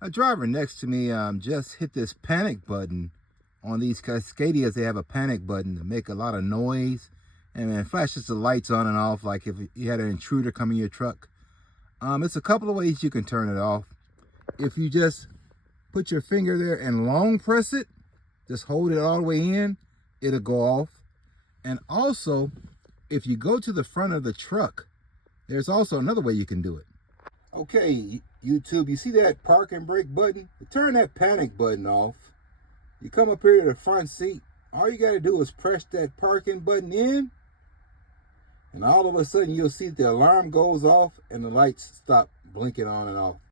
A driver next to me just hit this panic button. On these Cascadias, they have a panic button to make a lot of noise and it flashes the lights on and off like if you had an intruder come in your truck. It's a couple of ways you can turn it off. If you just put your finger there and long press it, just hold it all the way in, it'll go off. And also, if you go to the front of the truck, there's also another way you can do it. Okay, YouTube, you see that park and brake button? Turn that panic button off. You come up here to the front seat. All you got to do is press that parking button in, and all of a sudden you'll see the alarm goes off and the lights stop blinking on and off.